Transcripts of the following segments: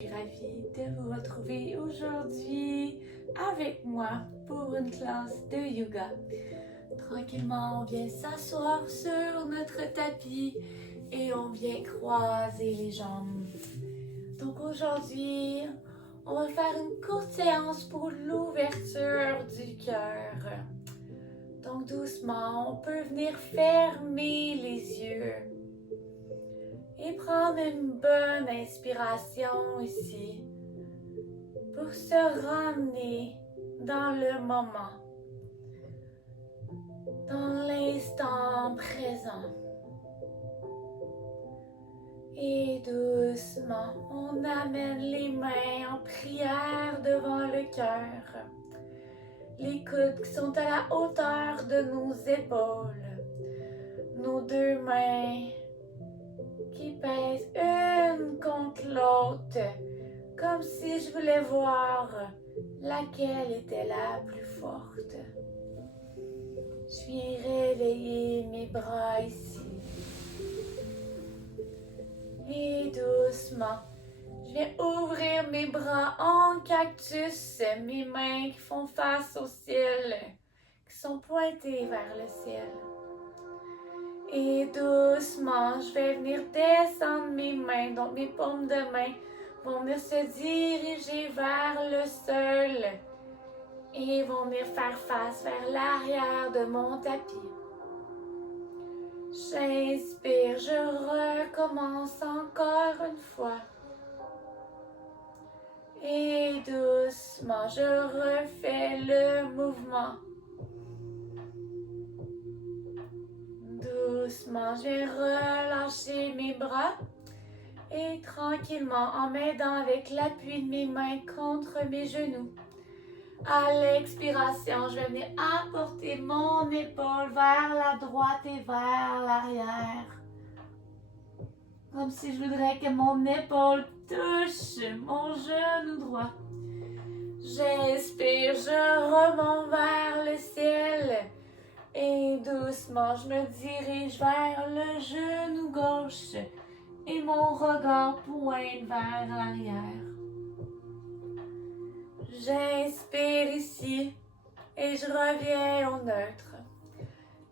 Je suis ravie de vous retrouver aujourd'hui avec moi pour une classe de yoga. Tranquillement, on vient s'asseoir sur notre tapis et on vient croiser les jambes. Donc aujourd'hui, on va faire une courte séance pour l'ouverture du cœur. Donc doucement, on peut venir fermer les yeux et prendre une bonne inspiration ici pour se ramener dans le moment, dans l'instant présent. Et doucement, on amène les mains en prière devant le cœur. Les coudes qui sont à la hauteur de nos épaules. Nos deux mains qui pèsent une contre l'autre, comme si je voulais voir laquelle était la plus forte. Je viens réveiller mes bras ici. Et doucement, je viens ouvrir mes bras en cactus, mes mains qui font face au ciel, qui sont pointées vers le ciel. Et doucement, je vais venir descendre mes mains, donc mes paumes de main vont venir se diriger vers le sol et vont venir faire face vers l'arrière de mon tapis. J'inspire, je recommence encore une fois. Et doucement, je refais le mouvement. Doucement, je vais relâcher mes bras et tranquillement, en m'aidant avec l'appui de mes mains contre mes genoux. À l'expiration, je vais venir apporter mon épaule vers la droite et vers l'arrière. Comme si je voudrais que mon épaule touche mon genou droit. J'inspire, je remonte vers le ciel. Et doucement, je me dirige vers le genou gauche et mon regard pointe vers l'arrière. J'inspire ici et je reviens au neutre.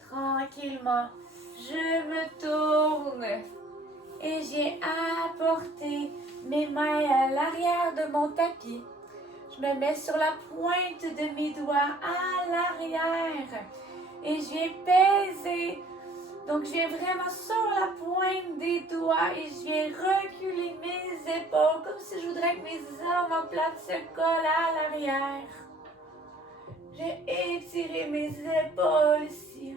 Tranquillement, je me tourne et j'ai apporté mes mains à l'arrière de mon tapis. Je me mets sur la pointe de mes doigts à l'arrière. Et je viens peser, donc je viens vraiment sur la pointe des doigts et je viens reculer mes épaules comme si je voudrais que mes omoplates se collent à l'arrière. J'ai étiré mes épaules ici.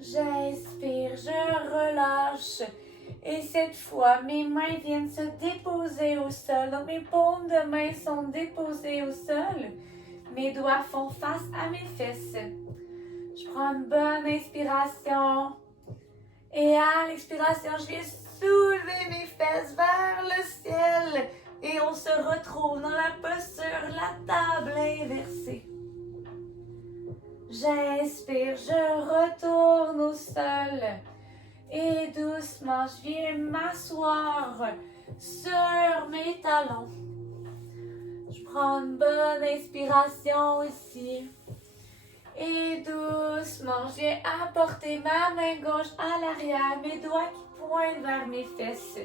J'inspire, je relâche et cette fois mes mains viennent se déposer au sol. Donc mes paumes de main sont déposées au sol. Mes doigts font face à mes fesses. Je prends une bonne inspiration. Et à l'expiration, je viens soulever mes fesses vers le ciel. Et on se retrouve dans la posture, la table inversée. J'inspire, je retourne au sol. Et doucement, je viens m'asseoir sur mes talons. Je prends une bonne inspiration ici. Et doucement, je viens apporter ma main gauche à l'arrière, mes doigts qui pointent vers mes fesses.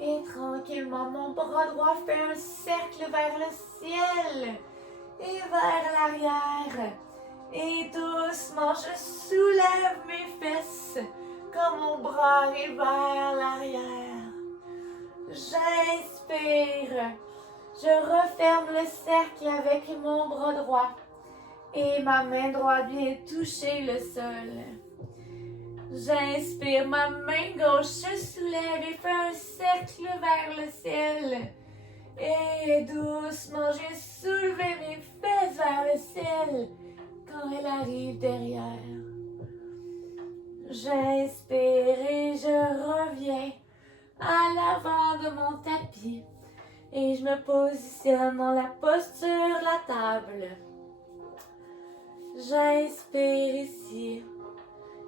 Et tranquillement, mon bras droit fait un cercle vers le ciel et vers l'arrière. Et doucement, je soulève mes fesses quand mon bras est vers l'arrière. J'inspire. Je referme le cercle avec mon bras droit et ma main droite vient toucher le sol. J'inspire, ma main gauche se soulève et fait un cercle vers le ciel. Et doucement, je soulève mes fesses vers le ciel quand elle arrive derrière. J'inspire et je reviens à l'avant de mon tapis. Et je me positionne dans la posture de la table. J'inspire ici.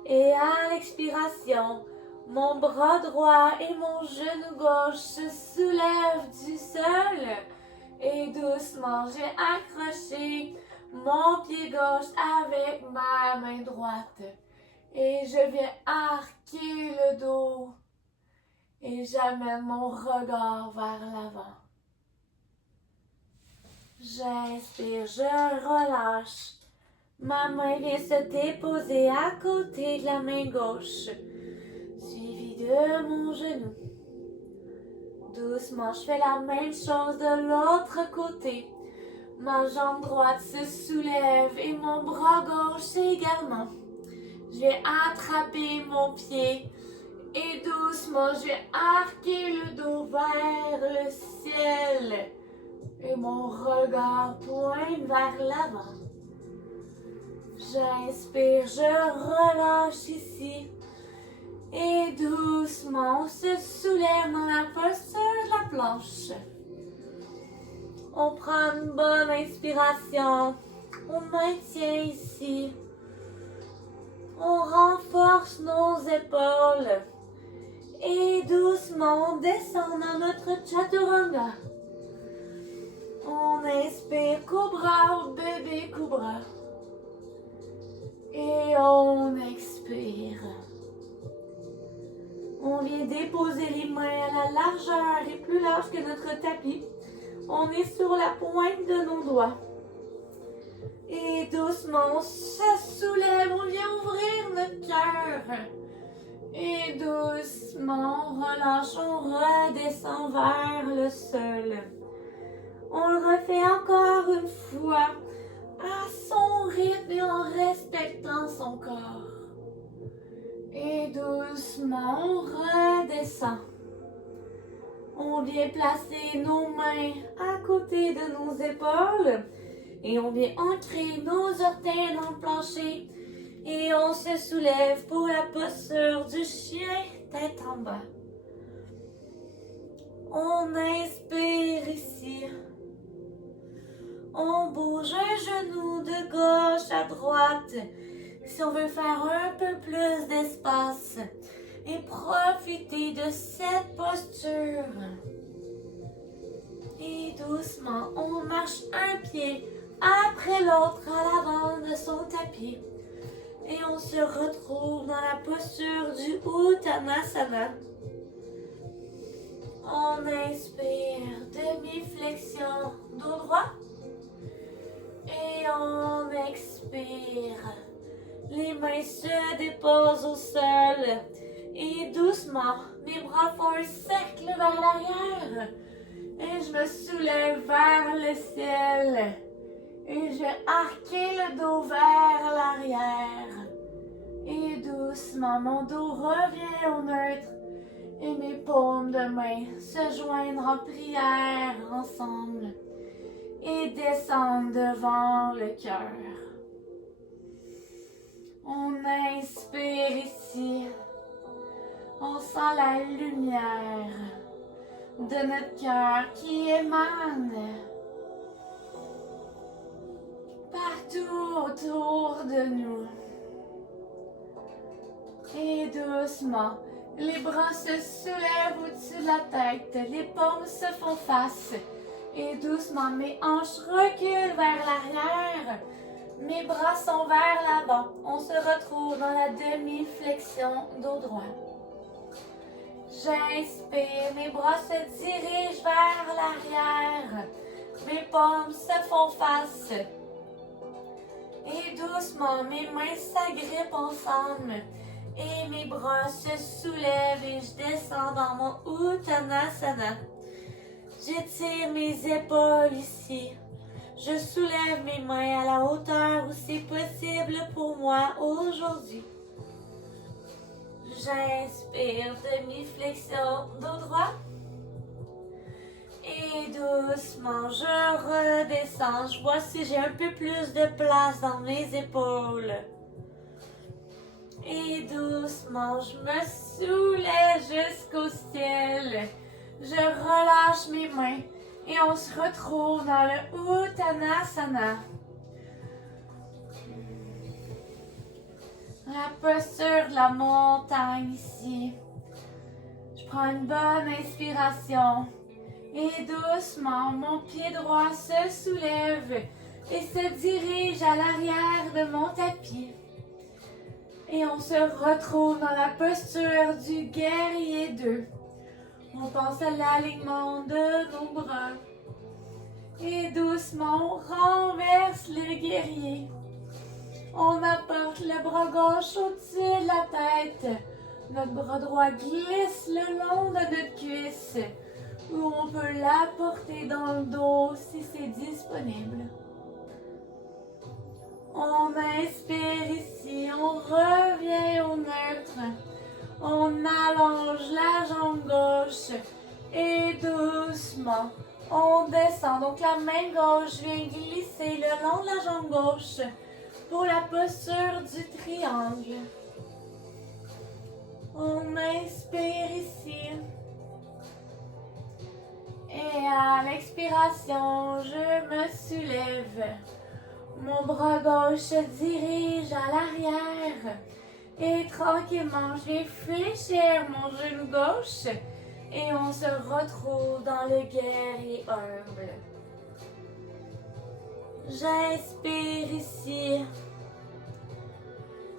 Et à l'expiration, Mon bras droit et mon genou gauche se soulèvent du sol. Et doucement, j'ai accroché mon pied gauche avec ma main droite. Et je viens arquer le dos. Et j'amène mon regard vers l'avant. J'inspire, je relâche. Ma main vient se déposer à côté de la main gauche, suivie de mon genou. Doucement, je fais la même chose de l'autre côté. Ma jambe droite se soulève et mon bras gauche également. Je vais attraper mon pied et doucement, je vais arquer le dos vers le ciel. Et mon regard pointe vers l'avant. J'inspire, je relâche ici. Et doucement, on se soulève dans la posture de la planche. On prend une bonne inspiration. On maintient ici. On renforce nos épaules. Et doucement, on descend dans notre chaturanga. On inspire, cobra ou bébé cobra. Et on expire. On vient déposer les mains à la largeur et plus large que notre tapis. On est sur la pointe de nos doigts. Et doucement, on se soulève, on vient ouvrir notre cœur. Et doucement, on relâche, on redescend vers le sol. On le refait encore une fois, à son rythme et en respectant son corps. Et doucement, on redescend. On vient placer nos mains à côté de nos épaules. Et on vient ancrer nos orteils dans le plancher. Et on se soulève pour la posture du chien, tête en bas. On inspire ici. On bouge un genou de gauche à droite. Si on veut faire un peu plus d'espace. Et profiter de cette posture. Et doucement, on marche un pied après l'autre à l'avant de son tapis. Et on se retrouve dans la posture du Uttanasana. On inspire, demi-flexion, dos droit. Et on expire. Les mains se déposent au sol. Et doucement, mes bras font un cercle vers l'arrière. Et je me soulève vers le ciel. Et je arquer le dos vers l'arrière. Et doucement, mon dos revient au neutre. Et mes paumes de main se joignent en prière ensemble. Et descendent devant le cœur. On inspire ici. On sent la lumière de notre cœur qui émane partout autour de nous. Et doucement, les bras se soulèvent au-dessus de la tête, les paumes se font face. Et doucement, mes hanches reculent vers l'arrière. Mes bras sont vers l'avant. On se retrouve dans la demi-flexion dos droit. J'inspire, mes bras se dirigent vers l'arrière. Mes paumes se font face. Et doucement, mes mains s'agrippent ensemble. Et mes bras se soulèvent et je descends dans mon Uttanasana. J'étire mes épaules ici. Je soulève mes mains à la hauteur où c'est possible pour moi aujourd'hui. J'inspire, demi-flexion, dos droit. Et doucement, je redescends. Je vois si j'ai un peu plus de place dans mes épaules. Et doucement, je me soulève jusqu'au ciel. Je relâche mes mains et on se retrouve dans le Uttanasana. La posture de la montagne ici. prends une bonne inspiration. Et doucement, mon pied droit se soulève et se dirige à l'arrière de mon tapis. Et on se retrouve dans la posture du guerrier 2. On pense à l'alignement de nos bras. Et doucement, on renverse le guerrier. On apporte le bras gauche au-dessus de la tête. Notre bras droit glisse le long de notre cuisse. Ou on peut l'apporter dans le dos si c'est disponible. On inspire ici, on revient au neutre. On allonge la jambe gauche et doucement, on descend. Donc la main gauche vient glisser le long de la jambe gauche pour la posture du triangle. On inspire ici. Et à l'expiration, je me soulève. Mon bras gauche se dirige à l'arrière. Et tranquillement, je vais fléchir mon genou gauche. Et on se retrouve dans le guerrier humble. J'inspire ici.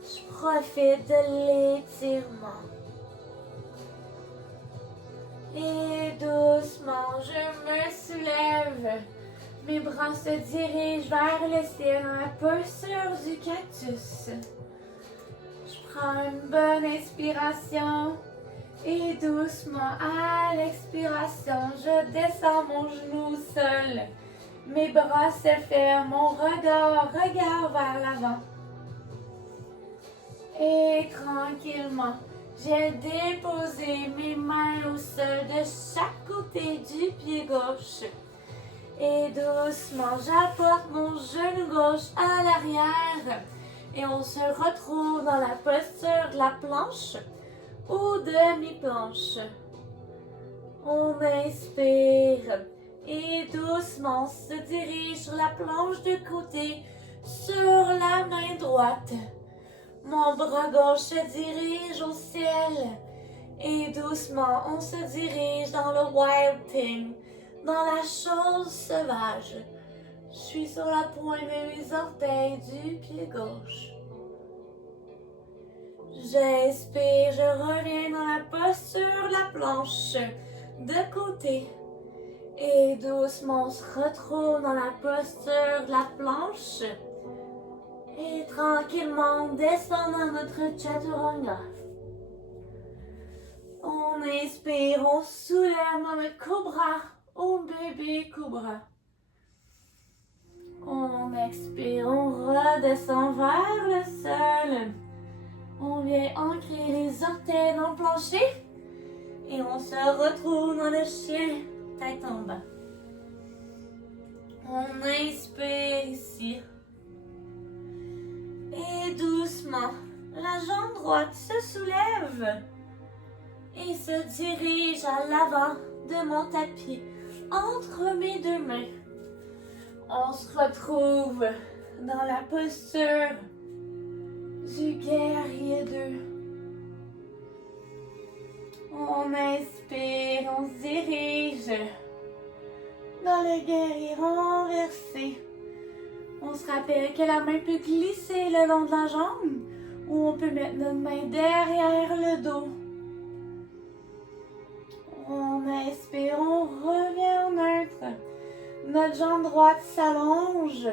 Je profite de l'étirement. Et doucement, je me soulève. Mes bras se dirigent vers le ciel dans la posture du cactus. Je prends une bonne inspiration. Et doucement, à l'expiration, je descends mon genou au sol. Mes bras se ferment, mon regard regarde vers l'avant. Et tranquillement, j'ai déposé mes mains au sol de chaque côté du pied gauche. Et doucement, j'apporte mon genou gauche à l'arrière. Et on se retrouve dans la posture de la planche ou demi-planche. On inspire et doucement se dirige sur la planche de côté sur la main droite. Mon bras gauche se dirige au ciel et doucement on se dirige dans le wild thing, dans la chose sauvage. Je suis sur la pointe de mes orteils du pied gauche. J'inspire, je reviens dans la posture de la planche de côté. Et doucement, on se retrouve dans la posture de la planche. Et tranquillement, on descend dans notre chaturanga. On inspire, on soulève dans le cobra ou bébé cobra. On expire, on redescend vers le sol. On vient ancrer les orteils dans le plancher. Et on se retrouve dans le chien, tête en bas. On inspire ici. Et doucement, la jambe droite se soulève et se dirige à l'avant de mon tapis, entre mes deux mains. On se retrouve dans la posture du guerrier 2. On inspire, on se dirige dans le guerrier renversé. On se rappelle que la main peut glisser le long de la jambe ou on peut mettre notre main derrière le dos. On inspire, on revient au neutre. Notre jambe droite s'allonge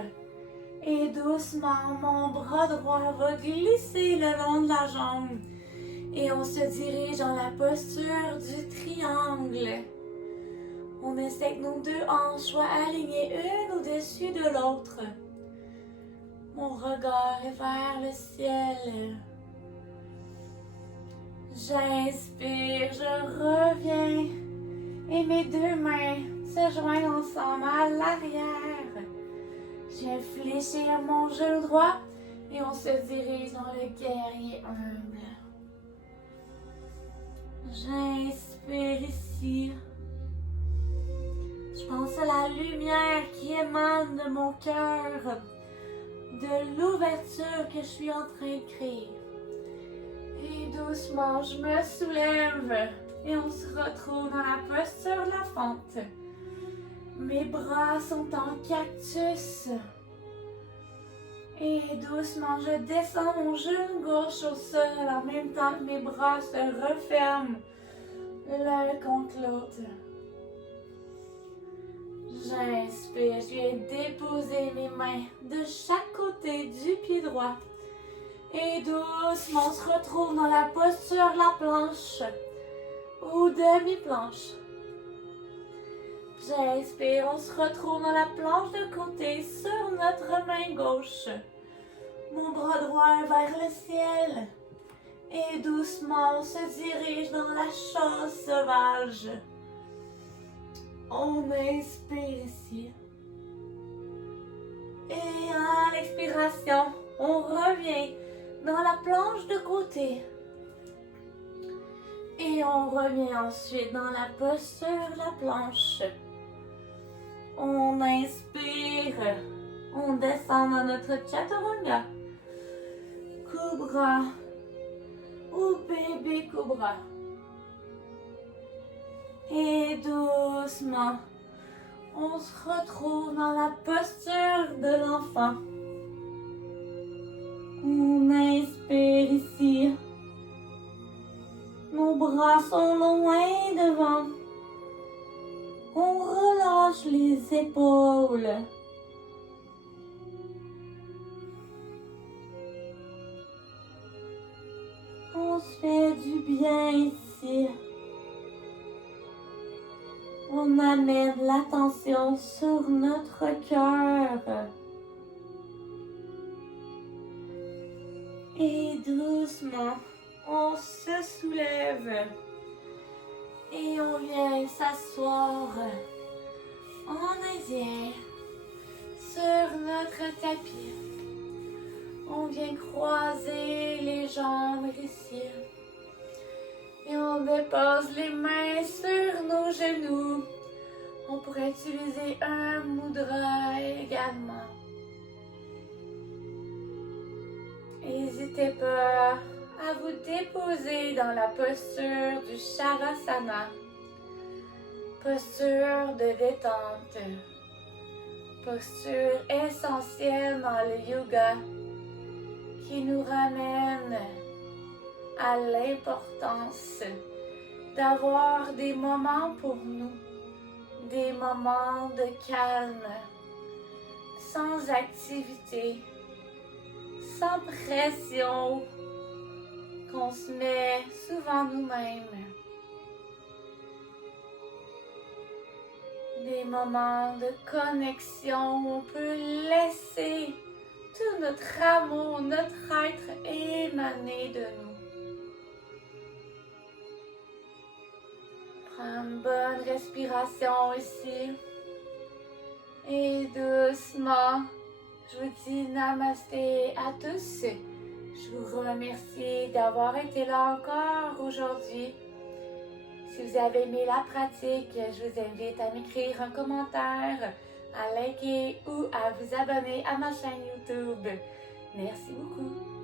et doucement, mon bras droit va glisser le long de la jambe. Et on se dirige dans la posture du triangle. On essaie que nos deux hanches soient alignées une au-dessus de l'autre. Mon regard est vers le ciel. J'inspire, je reviens. Et mes deux mains se joignent ensemble à l'arrière. Je viens fléchir mon genou droit et on se dirige dans le guerrier humble. J'inspire ici. Je pense à la lumière qui émane de mon cœur, de l'ouverture que je suis en train de créer. Et doucement, je me soulève Et on se retrouve dans la posture de la fente. Mes bras sont en cactus. Et doucement, je descends mon genou gauche au sol en même temps que mes bras se referment l'un contre l'autre. J'inspire, je viens déposer mes mains de chaque côté du pied droit. Et doucement, on se retrouve dans la posture de la planche ou demi-planche. J'inspire, on se retrouve dans la planche de côté sur notre main gauche. Mon bras droit est vers le ciel. Et doucement, on se dirige dans la chasse sauvage. On inspire ici. Et à l'expiration, on revient dans la planche de côté. Et on revient ensuite dans la posture de la planche. On inspire. On descend dans notre chaturanga. Cobra. Ou bébé cobra. Et doucement, on se retrouve dans la posture de l'enfant. On inspire ici. Nos bras sont loin devant. On relâche les épaules. On se fait du bien ici. On amène l'attention sur notre cœur. Et doucement, on se soulève. Et on vient s'asseoir en indien sur notre tapis. On vient croiser les jambes ici. Et on dépose les mains sur nos genoux. On pourrait utiliser un mudra également. N'hésitez pas à vous déposer dans la posture du Shavasana. Posture de détente. Posture essentielle dans le yoga qui nous ramène à l'importance d'avoir des moments pour nous, des moments de calme, sans activité, sans pression qu'on se met souvent nous-mêmes. Des moments de connexion où on peut laisser tout notre amour, notre être émaner de nous. Prends une bonne respiration ici. Et doucement, je vous dis namasté à tous. Je vous remercie d'avoir été là encore aujourd'hui. Si vous avez aimé la pratique, je vous invite à m'écrire un commentaire, à liker ou à vous abonner à ma chaîne YouTube. Merci beaucoup.